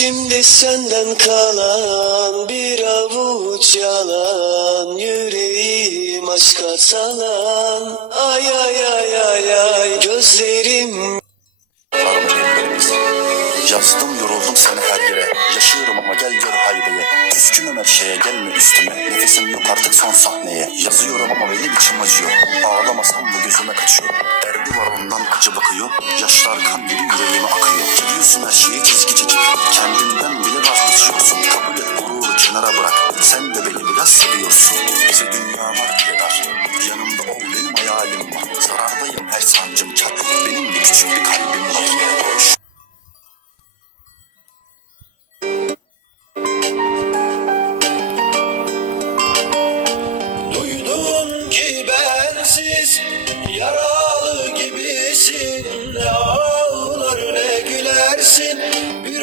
Şimdi senden kalan bir avuç yalan Yüreğim aşka salan. Ay ay ay ay ay gözlerim. Yazdım yoruldum seni her yere. Yaşıyorum ama gel gör haybeyi Küskünüm her şeye gelme üstüme. Nefesim yok artık son sahneye. Yazıyorum ama benim içim acıyor. Ağlamasam mı gözüme kaçıyor. Derdi var ondan acı bakıyor. Yaşlar kan gibi yüreğime akıyor. Gidiyorsun her şeyi kenara bırak. Sen de beni biraz seviyorsun. Bize dünya var bile dar Yanımda ol benim hayalim var. Zarardayım her sancım çat. Benim de küçük bir kalbim var. Duydum ki bensiz yaralı gibisin. Ne ağlar ne gülersin. Bir